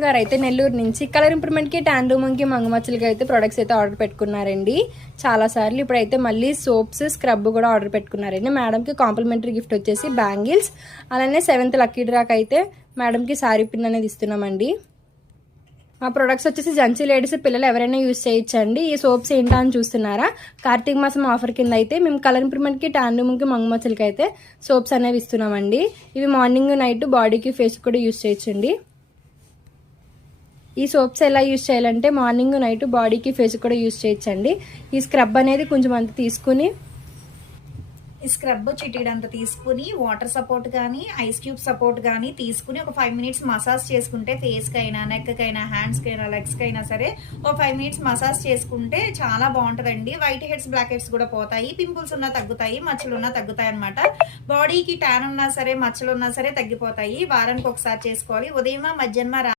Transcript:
గారు అయితే నెల్లూరు నుంచి కలర్ ఇంప్రూవ్మెంట్కి ట్యాన్ రూమ్కి మంగమచ్చలకి అయితే ప్రొడక్ట్స్ అయితే ఆర్డర్ పెట్టుకున్నారండి చాలా సార్లు. ఇప్పుడైతే మళ్ళీ సోప్స్ స్క్రబ్ కూడా ఆర్డర్ పెట్టుకున్నారండి. మేడంకి కాంప్లిమెంటరీ గిఫ్ట్ వచ్చేసి బ్యాంగిల్స్, అలానే 7th లక్కీ డ్రాక్ అయితే మేడంకి శారీ పిన్ అనేది ఇస్తున్నామండి. ఆ ప్రొడక్ట్స్ వచ్చేసి జెంట్స్ లేడీస్ పిల్లలు ఎవరైనా యూజ్ చేయొచ్చండి. ఈ సోప్స్ ఏంటా అని చూస్తున్నారా, కార్తీక మాసం ఆఫర్ కింద అయితే మేము కలర్ ఇంప్రూవ్మెంట్కి ట్యాన్ రూమ్కి మంగమచ్చలకి అయితే సోప్స్ అనేవి ఇస్తున్నామండి. ఇవి మార్నింగ్ నైట్ బాడీకి ఫేస్ కూడా యూజ్ చేయొచ్చండి. ఈ సోప్స్ ఎలా యూజ్ చేయాలంటే మార్నింగ్ నైట్ బాడీకి ఫేస్ కూడా యూజ్ చేయొచ్చండి. ఈ స్క్రబ్ అనేది కొంచెం అంత తీసుకుని, ఈ స్క్రబ్ చిటిడంత తీసుకుని వాటర్ సపోర్ట్ కానీ ఐస్ క్యూబ్ సపోర్ట్ కానీ తీసుకుని ఒక 5 minutes మసాజ్ చేసుకుంటే ఫేస్కి అయినా నెక్కి అయినా హ్యాండ్స్కి అయినా లెగ్స్కి అయినా సరే ఒక 5 minutes మసాజ్ చేసుకుంటే చాలా బాగుంటుందండి. వైట్ హెడ్స్ బ్లాక్ హెడ్స్ కూడా పోతాయి, పింపుల్స్ ఉన్నా తగ్గుతాయి, మచ్చలు ఉన్నా తగ్గుతాయి అనమాట. బాడీకి ట్యాన్ ఉన్నా సరే మచ్చలు ఉన్నా సరే తగ్గిపోతాయి. వారానికి ఒకసారి చేసుకోవాలి. ఉదయం మధ్యాహ్నం